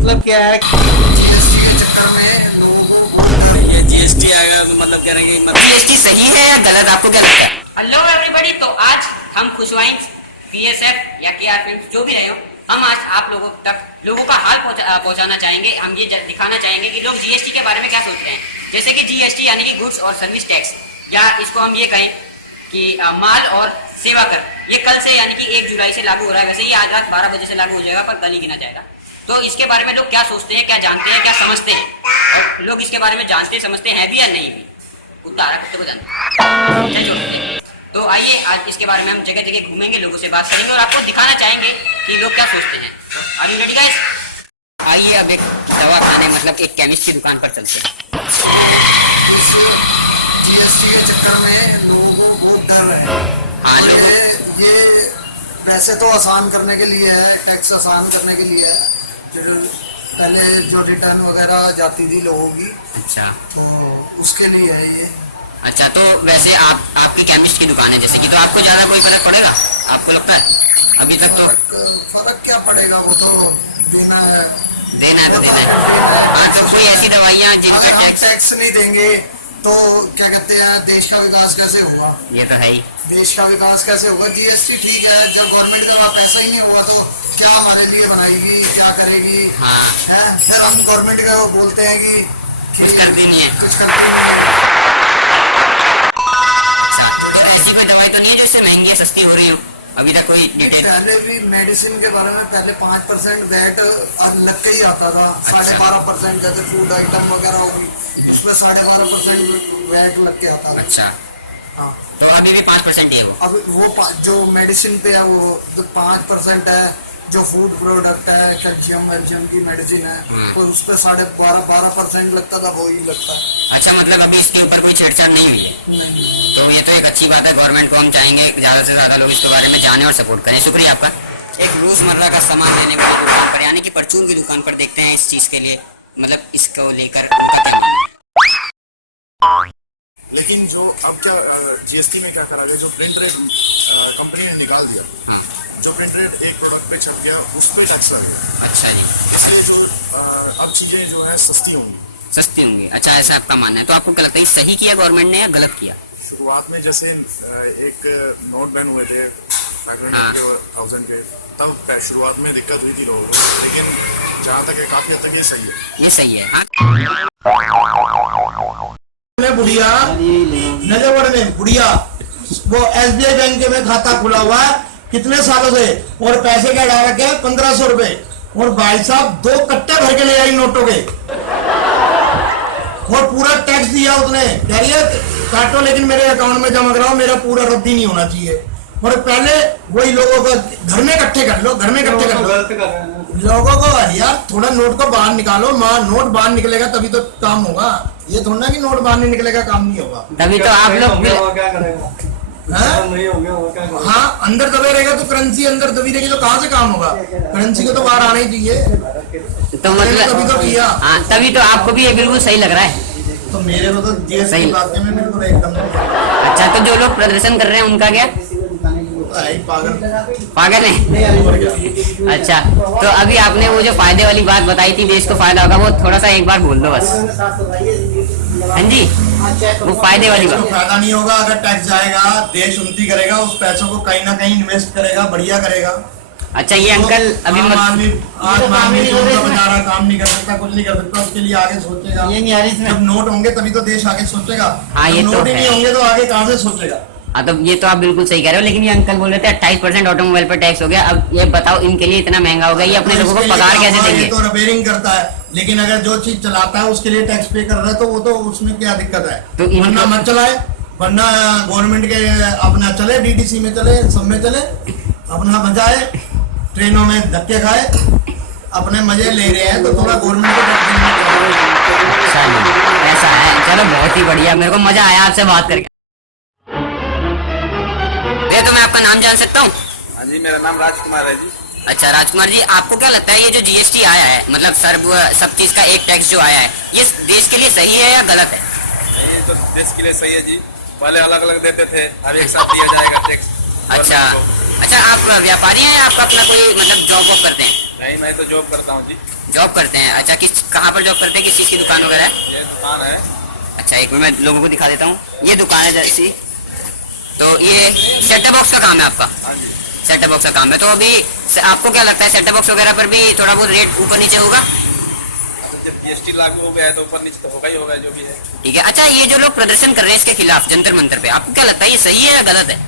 मतलब क्या है, जीएसटी के चक्कर में लोगों को ये जीएसटी आएगा तो मतलब कह रहे हैं कि मतलब जीएसटी सही है या गलत, आपको क्या लगता है? हेलो एवरीबॉडी, तो आज हम खुशवाइंस पीएसएफ या केआर फिल्म्स जो भी रहे हो, हम आज आप लोगों तक लोगों का हाल पहुंचाना चाहेंगे। हम ये दिखाना चाहेंगे कि लोग जीएसटी के बारे में क्या सोच रहे हैं। जैसे कि जीएसटी यानी कि गुड्स और सर्विस टैक्स, या इसको हम ये कहें कि माल और सेवा कर, ये कल से यानी कि 1 जुलाई से लागू हो रहा है। वैसे ही आज रात 12 बजे से लागू हो जाएगा, पर कल ही गिना जाएगा। तो इसके बारे में लोग क्या सोचते हैं, क्या जानते हैं, क्या समझते हैं, और लोग इसके बारे में जानते समझते हैं भी या नहीं भी। कुत्ता आ रहा, कुत्ते को जानते। तो आइए आज इसके बारे में हम जगह जगह घूमेंगे, लोगों से बात करेंगे और आपको दिखाना चाहेंगे कि लोग क्या सोचते हैं। Are you ready guys? आइए अब एक दवा खाने मतलब एक केमिस्ट की दुकान पर चलते हैं। जीएसटी के चक्कर में लोगों को डर है। हाँ, लोग ये पैसे तो आसान करने के लिए है, टैक्स आसान करने के लिए है। फिर पहले जो रिटर्न वगैरह जाती थी लोगों की, अच्छा तो उसके लिए है ये। अच्छा, तो वैसे आपकी केमिस्ट की दुकान है जैसे कि, तो आपको ज़्यादा कोई फर्क पड़ेगा आपको लगता है? अभी तक तो फर्क क्या पड़ेगा, वो तो देना है। देना है तो देना है। हाँ, तो कोई ऐसी दवाइयाँ जिनका टैक्स, टैक्स नहीं देंगे तो क्या कहते हैं, देश का विकास कैसे होगा? ये तो है ही। देश का विकास कैसे होगा? जीएसटी ठीक है, जब गवर्नमेंट का पैसा ही नहीं होगा तो क्या हमारे लिए बनाएगी, क्या करेगी? हाँ, है फिर हम गवर्नमेंट का बोलते हैं कि कुछ करती नहीं है। कुछ करती नहीं है। अच्छा, तो ऐसी कोई दवाई तो नहीं है जो इससे महंगी है सस्ती हो रही हो? अभी तक कोई डिटेल? पहले भी मेडिसिन के बारे में पहले 5% वैट लग के ही आता था। 12.5% जैसे फूड आइटम वगैरह होगी, उसमें 12.5% वैट लग के आता था। अच्छा, हाँ, तो अभी भी 5% है वो? अब वो जो मेडिसिन पे है वो 5% है। जो फूड प्रोडक्ट है, कैल्शियम वेल्शियम की मेडिसिन है, तो उस पर 12.5% लगता था, वो ही लगता है। अच्छा, मतलब अभी इसके ऊपर कोई छेड़छाड़ नहीं हुई है? नहीं। तो ये तो एक अच्छी बात है। गवर्नमेंट को हम चाहेंगे ज़्यादा से ज़्यादा लोग इसके बारे में जाने और सपोर्ट करें। शुक्रिया आपका। एक रोज़मर्रा का सामान लेने वाली दुकान पर यानी कि परचून की दुकान पर देखते हैं इस चीज़ के लिए, मतलब इसको लेकर उनका क्या मानना है। लेकिन जो अब क्या जीएसटी में क्या करा गया, जो प्रिंट रेट कंपनी ने निकाल दिया, जो प्रिंट रेट एक प्रोडक्ट पे छप गया उस पर टैक्स लगेगा। अच्छा जी, इसलिए जो अब चीजें जो है सस्ती होंगी। सस्ती होंगी। अच्छा, ऐसा आपका मानना है। तो आपको क्या लगता है सही किया गवर्नमेंट ने या गलत किया? शुरुआत में जैसे एक नोट बैन हुए थे 500 के, तब शुरुआत में दिक्कत हुई थी लोगों को, लेकिन जहाँ तक है काफी हद तक ये सही है। ये सही है। हाँ, बुढ़िया नजर में बुढ़िया वो एसबीआई बैंक में खाता खुला हुआ है कितने सालों से, और पैसे क्या डाल रखे 1500 रुपए, और भाई साहब 2 कट्टे भर के ले आई नोटों के, और पूरा टैक्स दिया उसने। कह रही है काटो लेकिन मेरे अकाउंट में जमा कराओ, मेरा पूरा रद्दी नहीं होना चाहिए। और पहले वही लोगों को घर में इकट्ठे कर लो, घर में इकट्ठे कर लो लोगों को। यार थोड़ा नोट को बाहर निकालो, नोट बाहर निकलेगा तभी तो काम होगा। ये थोड़ा ना कि नोट बाहर नहीं निकलेगा काम नहीं होगा। तभी तो आप लोग हाँ, अंदर दबे रहेगा तो करेंसी अंदर दबी रहेगी तो कहाँ से काम होगा? करेंसी को तो बाहर आना ही चाहिए। तो मतलब तभी तो किया। हाँ, तभी तो आपको भी ये बिल्कुल सही लग रहा है। तो मेरे को तो जीएसटी बात में बिल्कुल एकदम। अच्छा, तो जो लोग प्रदर्शन कर रहे हैं उनका क्या? पागल है। अच्छा, तो अभी आपने वो जो फायदे वाली बात बताई थी, देश को फायदा होगा, वो थोड़ा सा एक बार बोल दो बस। हाँ जी, वो फायदे वाली बात। फायदा नहीं होगा अगर टैक्स जाएगा, देश उन्नति करेगा, उस पैसों को कहीं ना कहीं इन्वेस्ट करेगा, बढ़िया करेगा। अच्छा, ये अंकल अभी आम आदमी बेचारा काम नहीं कर सकता, कुछ नहीं कर सकता, उसके लिए आगे सोचेगा। जब नोट होंगे तभी तो देश आगे सोचेगा। हाँ, ये तो नोट ही नहीं होंगे तो आगे कहाँ से सोचेगा? हाँ, तो ये तो आप बिल्कुल सही कह रहे हो। लेकिन ये अंकल बोल रहे थे 28% ऑटोमोबाइल पर टैक्स हो गया। अब ये बताओ इनके लिए इतना महंगा हो गया, ये अपने लोगों को पगार कैसे देंगे? तो रिपेयरिंग करता है, लेकिन अगर जो चीज चलाता है उसके लिए टैक्स पे कर रहा है तो वो तो उसमें क्या दिक्कत है? तो वरना मत चलाए, वरना गवर्नमेंट के अपना चले, डीटीसी में चले, सब में चले, अपना बचाए, ट्रेनों में धक्के खाए, अपने मजे ले रहे हैं तो थोड़ा गवर्नमेंट को। ऐसा है, चलो बहुत ही बढ़िया, मेरे को मजा आया आपसे बात करके। तो मैं आपका नाम जान सकता हूँ? हाँ जी, मेरा नाम राजकुमार है जी। अच्छा राजकुमार जी, आपको क्या लगता है ये जो जीएसटी आया है, मतलब सब चीज का एक टैक्स जो आया है, ये देश के लिए सही है या गलत है? ये तो देश के लिए सही है जी। पहले अलग अलग देते थे, अब एक साथ दिया जाएगा टैक्स। अच्छा, अच्छा, आप व्यापारी हैं या आप अपना कोई मतलब जॉब वॉब करते हैं? नहीं नहीं, मैं तो जॉब करता हूँ जी। जॉब करते हैं, अच्छा किस कहाँ पर जॉब करते हैं, किस चीज़ की दुकान वगैरह है? ये दुकान है। अच्छा एक मिनट मैं लोगों को दिखा देता हूँ, ये दुकान है जैसी। तो ये सेटअप बॉक्स का काम है आपका? हाँ जी। सेटअप बॉक्स का काम है, तो अभी आपको क्या लगता है सेटअप बॉक्स वगैरह पर भी थोड़ा बहुत रेट ऊपर नीचे होगा? जब जीएसटी लागू हो गया है तो ऊपर नीचे तो होगा ही होगा, जो भी है। ठीक है। अच्छा ये जो लोग प्रदर्शन कर रहे हैं इसके खिलाफ जंतर मंतर पे, आपको क्या लगता है ये सही है या गलत है?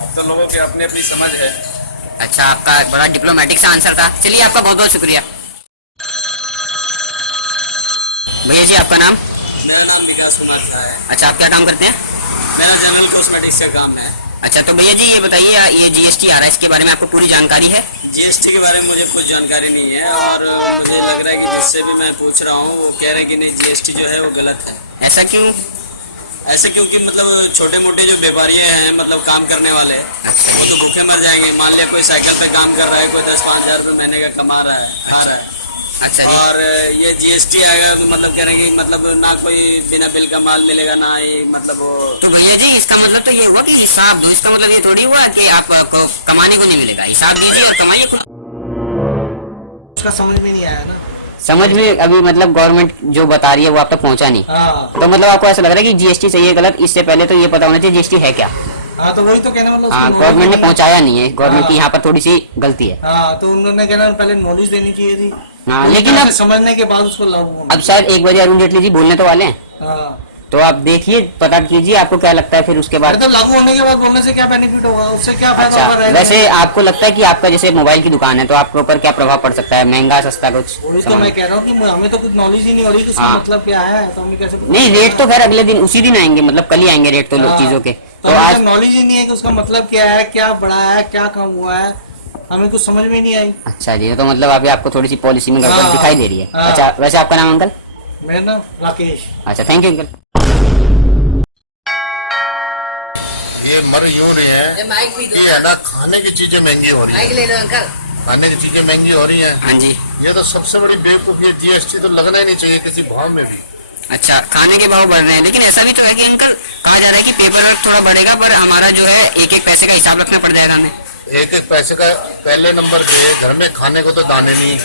अब तो लोगों की अपनी अपनी समझ है। अच्छा आपका बड़ा डिप्लोमेटिक सा आंसर था, चलिए आपका बहुत बहुत शुक्रिया। भैया जी आपका नाम? मेरा नाम विकास कुमार झा है। अच्छा आप क्या काम करते हैं? मेरा जनरल कॉस्मेटिक्स का काम है। अच्छा तो भैया जी ये बताइए ये जीएसटी आ रहा है, इसके बारे में आपको पूरी जानकारी है? जीएसटी के बारे में मुझे कुछ जानकारी नहीं है और मुझे लग रहा है कि जिससे भी मैं पूछ रहा हूँ वो कह रहे हैं कि नहीं जीएसटी जो है वो गलत है। ऐसा क्यों? ऐसे क्योंकि मतलब छोटे मोटे जो व्यापारी हैं मतलब काम करने वाले वो तो भूखे मर जाएंगे। मान लिया कोई साइकिल पे काम कर रहा है, कोई 10-5 हज़ार रुपये महीने का कमा रहा है, खा रहा है। अच्छा जी। और ये जीएसटी आएगा तो मतलब कह रहे हैं कि मतलब ना कोई बिना बिल का माल मिलेगा ना ही मतलब वो। तो भैया जी इसका मतलब तो ये हुआ कि हिसाब दो, इसका मतलब ये थोड़ी हुआ कि आपको कमाने को नहीं मिलेगा, हिसाब दीजिए और कमाइए खुद। उसका समझ में नहीं आया ना। समझ में अभी मतलब गवर्नमेंट जो बता रही है वो आप तक पहुंचा नहीं, हाँ तो मतलब आपको ऐसा लग रहा है कि जीएसटी सही है गलत, इससे पहले तो ये पता होना चाहिए जीएसटी है क्या। हाँ तो वही तो कहना मतलब हाँ उसको गवर्नमेंट ने knowledge पहुंचाया नहीं है, गवर्नमेंट की हाँ। यहाँ पर थोड़ी सी गलती है। हाँ तो उन्होंने कहना पहले नॉलेज देनी चाहिए थी। हाँ उस लेकिन तरह अब से समझने के बाद उसको लागू होना। अब शायद 1 बजे अरुण जेटली जी बोलने तो वाले हैं, हाँ तो आप देखिए पता कीजिए आपको क्या लगता है, फिर उसके बाद। मतलब लागू होने के बाद बोलने से क्या बेनिफिट होगा, उससे क्या फायदा अच्छा होगा रहने वैसे में? आपको लगता है कि आपका जैसे मोबाइल की दुकान है तो आपके ऊपर क्या प्रभाव पड़ सकता है, महंगा सस्ता कुछ वही तो सामान? मैं कह रहा हूँ कि हमें तो कुछ नॉलेज ही नहीं हो रही कि उसका हाँ। मतलब क्या है, तो हमें कैसे नहीं रेट तो खैर अगले दिन उसी दिन आएंगे, मतलब कल ही आएंगे रेट तो हाँ। चीजों के। तो तो हमें आज नॉलेज ही नहीं है कि उसका मतलब क्या है, क्या बढ़ा है, क्या कम हुआ है, हमें कुछ समझ में नहीं आई। अच्छा जी, तो मतलब अभी आपको थोड़ी सी पॉलिसी में गड़बड़ हाँ। दिखाई दे रही है। हाँ। अच्छा वैसे आपका नाम अंकल? मेरा नाम राकेश। अच्छा थैंक यू अंकल। ये मर यूं रहे हैं कि है ना खाने की चीजें महंगी हो रही है, अंकल। खाने की चीजें महंगी हो रही हैं। हाँ जी। ये तो सबसे बड़ी बेवकूफी है, जीएसटी तो लगना ही नहीं चाहिए किसी भाव में भी। अच्छा खाने के भाव बढ़ रहे हैं, लेकिन ऐसा भी तो है कि अंकल कहा जा रहा है कि पेपर वर्क थोड़ा बढ़ेगा पर हमारा जो है एक एक पैसे का हिसाब रखना पड़ जाएगा हमें। एक एक पैसे का पहले नंबर पे घर में खाने को तो दाने नहीं,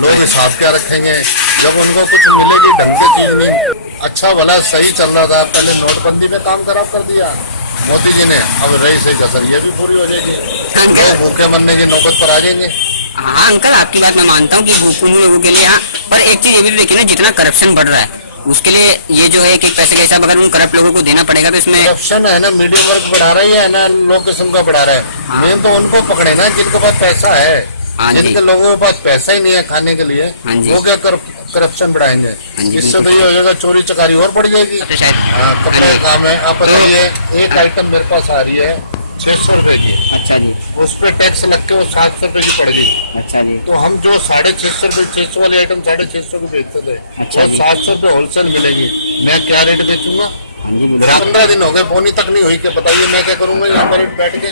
लोग हिसाब क्या रखेंगे जब उनको कुछ मिलेगी ढंग की चीज नहीं। अच्छा भला सही चल रहा था, पहले नोटबंदी में काम खराब कर दिया मोदी जी ने, अब रही सही कसर ये भी पूरी हो जाएगी, अंकल भूखे मरने की नौबत पर आ जाएंगे। हाँ अंकल आपकी बात मैं मानता हूँ कि भूखों लोगों के लिए, हाँ पर एक चीज ये भी देखिए ना, जितना करप्शन बढ़ रहा है उसके लिए ये जो है एक एक पैसे का हिसाब अगर उन करप्ट लोगों को देना पड़ेगा तो इसमें। करप्शन है ना, मीडियम वर्ग बढ़ा रही है ना, लो किस्म का बढ़ा रहा है। हाँ। मेन तो उनको पकड़े ना जिनके पास पैसा है, हाँ जी। जिनके लोगों के पास पैसा ही नहीं है खाने के लिए, हाँ जी। वो क्या करप्शन बढ़ाएंगे। हाँ जी, इससे तो बिल्कुल। ये हो जाएगा चोरी चकारी और बढ़ जाएगी। तो शायद हाँ कपड़े का काम है, आप बताइए एक आइटम मेरे पास आ रही है 600 रुपए की, अच्छा जी। उस पर टैक्स लग के वो 700 रुपए की पड़ गई। अच्छा जी। तो हम जो 650 रुपए 600 वाली आइटम 650 की बेचते थे, अच्छा वो जी। 700 रुपए होलसेल मिलेगी, मैं क्या रेट बेचूंगा? हाँ जी मेरा 15 दिन हो गए बोनी तक नहीं हुई, क्या बताइए मैं क्या करूंगा यहाँ पर बैठ के?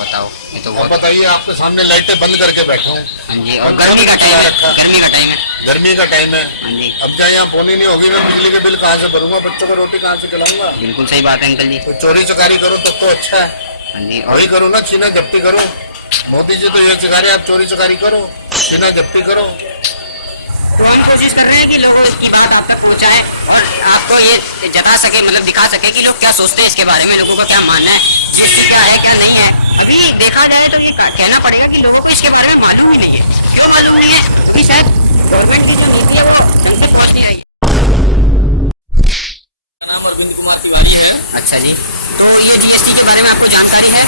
बताओ ये तो अब बहुत। बताइए आपके सामने लाइटें बंद करके बैठा हूँ, हाँ जी और गर्मी का टाइम है, गर्मी का टाइम है। गर्मी का टाइम है। हाँ जी अब जहाँ यहाँ बोनी नहीं होगी मैं बिजली के बिल कहाँ से भरूंगा, बच्चों को रोटी कहाँ से खिलाऊंगा? बिल्कुल सही बात है अंकल जी। तो चोरी चकारी करो तब तो अच्छा है, हाँ जी और वही करो ना, छीना जब्ती करो। मोदी जी तो ये सिखा रहे हैं आप चोरी चकारी करो, छीना जब्ती करो। तो हम कोशिश कर रहे हैं कि लोगों की बात आप तक पहुंचाएं और आपको ये जता सके, मतलब दिखा सके कि लोग क्या सोचते हैं इसके बारे में, लोगों का क्या मानना है, जीएसटी क्या है क्या नहीं है। अभी देखा जाए तो ये कहना पड़ेगा कि लोगों को इसके बारे में मालूम ही नहीं है। क्यों मालूम नहीं है? क्योंकि शायद गवर्नमेंट की जो नीति है वो ढंग से पहुंच नहीं रही। मेरा नाम अरविंद कुमार तिवारी है। अच्छा जी, तो ये जीएसटी के बारे में आपको जानकारी है?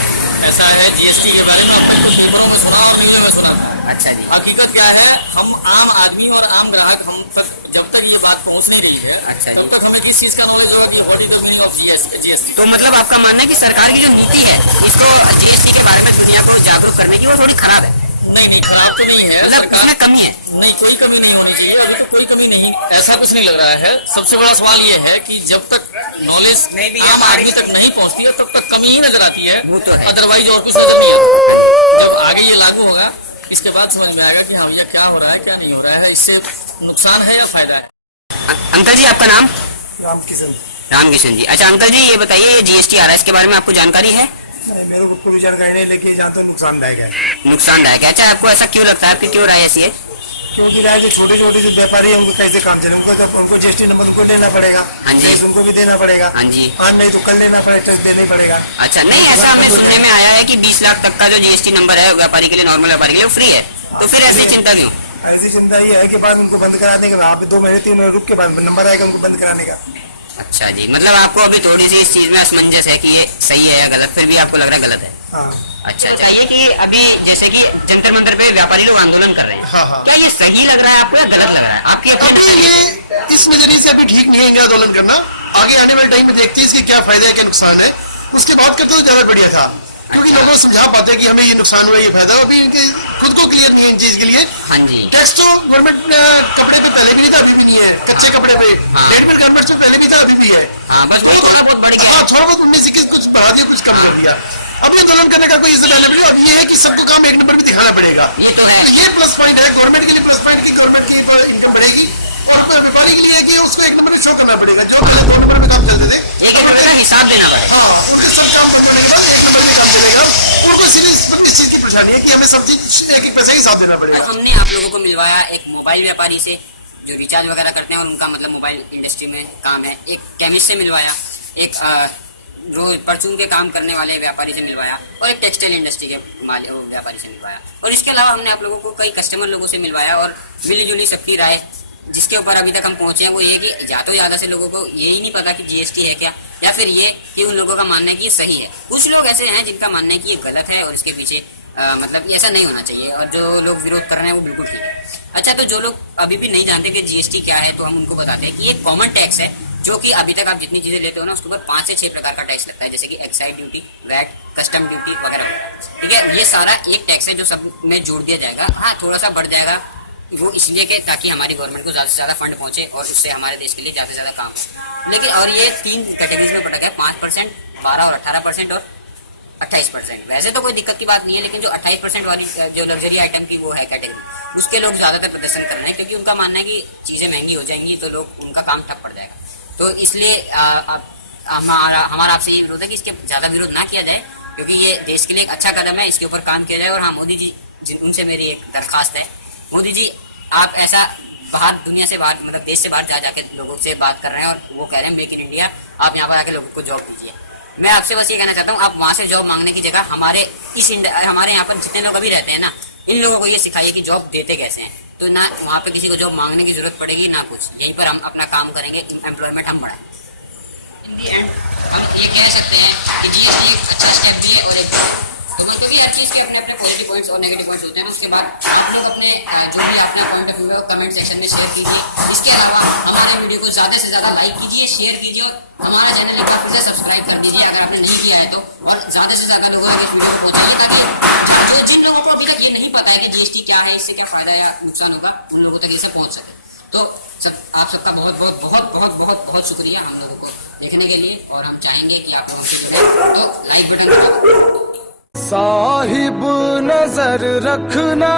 ऐसा है जीएसटी के बारे में आपने तो पेपरों में सुना और न्यूज़ में सुना। अच्छा जी। हकीकत क्या है, हम आम आदमी और आम ग्राहक हम तक जब तक ये बात पहुंच नहीं रही है अच्छा तब तक हमें किस चीज का नॉलेज होगा कि what is the meaning of GST. तो मतलब आपका मानना है कि सरकार की जो नीति है इसको जीएसटी के बारे में दुनिया को जागरूक करने की वो थोड़ी खराब है, नहीं नहीं खराब तो नहीं है, मतलब उसमें कमी है? नहीं कोई कमी नहीं होनी चाहिए, अभी तो कोई कमी नहीं, ऐसा कुछ नहीं लग रहा है। सबसे बड़ा सवाल ये है कि जब तक नॉलेज आम आदमी तक नहीं पहुंचती है तब तक कमी ही नजर आती है, वो तो है। अदरवाइज और कुछ नजर नहीं आता। जब आगे ये लागू होगा इसके बाद समझ में आएगा कि हाँ भैया क्या हो रहा है क्या नहीं हो रहा है, इससे नुकसान है या फायदा है। अंकल जी आपका नाम? राम किशन। राम किशन जी। अच्छा अंकल जी ये बताइए ये जीएसटी आ रहा है इसके बारे में आपको जानकारी है? मेरे को कोई विचार करने लेके जहाँ तो नुकसानदायक है। नुकसानदायक है। अच्छा, आपको ऐसा क्यों लगता है, आपकी क्यों राय ऐसी है? क्योंकि राय जो छोटे छोटे जो व्यापारी है उनको कैसे काम चले, उनको जीएसटी नंबर उनको लेना पड़ेगा, हाँ जी। टैक्स उनको भी देना पड़ेगा। हाँ जी। हाँ, नहीं तो कल लेना पड़ेगा, टैक्स देना ही पड़ेगा। अच्छा, नहीं ऐसा हमें सुनने में आया है कि 20 लाख तक का जो जीएसटी नंबर है व्यापारी के लिए, नॉर्मल व्यापारी के लिए वो फ्री है, तो फिर ऐसी चिंता क्यों? ऐसी चिंता ये है कि बाद उनको बंद कराने के बाद 2 महीने 3 महीने रुक के बाद नंबर आएगा उनको बंद कराने का। अच्छा जी, मतलब आपको अभी थोड़ी सी इस चीज में असमंजस है कि ये सही है या गलत, फिर भी आपको लग रहा है गलत है। हाँ। अच्छा, चाहिए कि अभी जैसे कि जंतर मंतर पे व्यापारी लोग आंदोलन कर रहे हैं, हाँ, हाँ। क्या ये सही लग रहा है आपको या गलत लग रहा है आपकी अपनी अभी ये इस नजरिए से अभी ठीक नहीं है इनका आंदोलन करना। आगे आने वाले टाइम में देखते हैं इसकी क्या फायदा है क्या नुकसान है, उसके बाद करते तो ज्यादा बढ़िया था, क्योंकि लोगों को समझा पाते हैं कि हमें ये नुकसान हुआ, ये फायदा हुआ। अभी इनके खुद को क्लियर नहीं है इन चीज के लिए। हाँ जी। टैक्स तो गवर्नमेंट कपड़े पे पहले भी नहीं था, अभी भी नहीं है, कच्चे कपड़े पे। हाँ। रेडीमेड गारमेंट्स में पहले भी था, अभी भी है। हाँ, बस वो थोड़ा बहुत बढ़ गया है। हाँ, थोड़ा बहुत 19-21 कुछ बढ़ा दिया, कुछ कम कर दिया। अब ये आंदोलन करने का कोई इससे पहले भी, अब ये है कि सबको काम एक नंबर में दिखाना पड़ेगा। ये तो है। ये प्लस पॉइंट है गवर्नमेंट के लिए, प्लस पॉइंट की गवर्नमेंट की इनकम बढ़ेगी, और व्यापारी के लिए है कि उसको एक नंबर में शो करना पड़ेगा। जो पहले 2 नंबर में काम चलते थे, एक नंबर का हिसाब देना पड़ेगा। हाँ, उनके सब काम करेगा, एक नंबर में काम चलेगा। उनको सिर्फ इस चीज की परेशानी है कि हमें सब चीज एक पैसे का हिसाब देना पड़ेगा। आज हमने आप लोगों को मिलवाया एक मोबाइल व्यापारी से जो रिचार्ज वगैरह करते हैं और उनका मतलब मोबाइल इंडस्ट्री में काम है, एक केमिस्ट से मिलवाया, एक रोज परचून के काम करने वाले व्यापारी से मिलवाया, और एक टेक्सटाइल इंडस्ट्री के व्यापारी से मिलवाया, और इसके अलावा हमने आप लोगों को कई कस्टमर लोगों से मिलवाया, और मिली जुली सबकी राय जिसके ऊपर अभी तक हम पहुंचे हैं वो ये कि या तो ज़्यादा से लोगों को यही नहीं पता कि जीएसटी है क्या, या फिर ये कि उन लोगों का मानना है कि ये सही है। कुछ लोग ऐसे हैं जिनका मानना है कि ये गलत है और इसके पीछे मतलब ऐसा नहीं होना चाहिए, और जो लोग विरोध कर रहे हैं वो बिल्कुल ठीक है। अच्छा, तो जो लोग अभी भी नहीं जानते कि जीएसटी क्या है, तो हम उनको बताते हैं कि ये कॉमन टैक्स है, जो कि अभी तक आप जितनी चीज़ें लेते हो ना उसके ऊपर 5 से 6 प्रकार का टैक्स लगता है, जैसे कि excise duty, VAT, custom duty वगैरह। ठीक है, ये सारा एक टैक्स है जो सब में जोड़ दिया जाएगा। हाँ, थोड़ा सा बढ़ जाएगा वो इसलिए कि ताकि हमारी गवर्नमेंट को ज़्यादा से ज़्यादा फंड पहुंचे और उससे हमारे देश के लिए ज़्यादा से ज़्यादा काम हो। लेकिन और ये 3 कैटेगरीज में बटा गया, 5%, 12 और 18% और 28%। वैसे तो कोई दिक्कत की बात नहीं है, लेकिन जो 28% वाली जो लग्जरी आइटम की वो है कैटेगरी, उसके लोग ज़्यादातर प्रदर्शन कर रहे हैं, क्योंकि उनका मानना है कि चीज़ें महंगी हो जाएंगी तो लोग उनका काम ठप पड़ जाएगा। तो इसलिए हमारा आपसे ये विरोध है कि इसके ज़्यादा विरोध ना किया जाए, क्योंकि ये देश के लिए एक अच्छा कदम है, इसके ऊपर काम किया जाए। और हाँ, मोदी जी उनसे मेरी एक दरख्वास्त है, मोदी जी आप ऐसा बाहर दुनिया से बाहर मतलब देश से बाहर जाके लोगों से बात कर रहे हैं और वो कह रहे हैं मेक इन इंडिया, आप यहाँ पर आके लोगों को जॉब दीजिए। मैं आपसे बस ये कहना चाहता हूँ, आप वहाँ से जॉब मांगने की जगह हमारे यहाँ पर जितने लोग अभी रहते हैं ना, इन लोगों को ये सिखाइए कि जॉब देते कैसे हैं, तो ना वहाँ पे किसी को जॉब मांगने की जरूरत पड़ेगी ना कुछ, यहीं पर हम अपना काम करेंगे, एम्प्लॉयमेंट हम बढ़ाएं। इन दी एंड हम ये कह सकते हैं कि जीएसटी एक अच्छा स्टेप भी है और एक तो मतलब कि हर चीज़ के अपने अपने पॉजिटिव पॉइंट्स और नेगेटिव पॉइंट्स होते हैं। उसके बाद आप लोग अपने जो भी अपना पॉइंट ऑफ व्यू है वो कमेंट सेक्शन में शेयर कीजिए। इसके अलावा हमारे वीडियो को ज़्यादा से ज़्यादा लाइक कीजिए, शेयर कीजिए, और हमारा चैनल एक बार फिर से सब्सक्राइब कर दीजिए अगर आपने नहीं किया है तो, और ज़्यादा से ज़्यादा लोगों तक इस वीडियो को पहुँचाइए, ताकि जिन लोगों को अभी तक ये नहीं पता है कि जीएसटी क्या है, इससे क्या फ़ायदा या नुकसान होगा, उन लोगों तक इसे पहुँच सके। तो आप सबका बहुत बहुत बहुत बहुत बहुत बहुत शुक्रिया हम लोगों को देखने के लिए, और हम चाहेंगे कि आप लोगों से जुड़े, तो लाइक बटन दबाओ। साहिब नजर रखना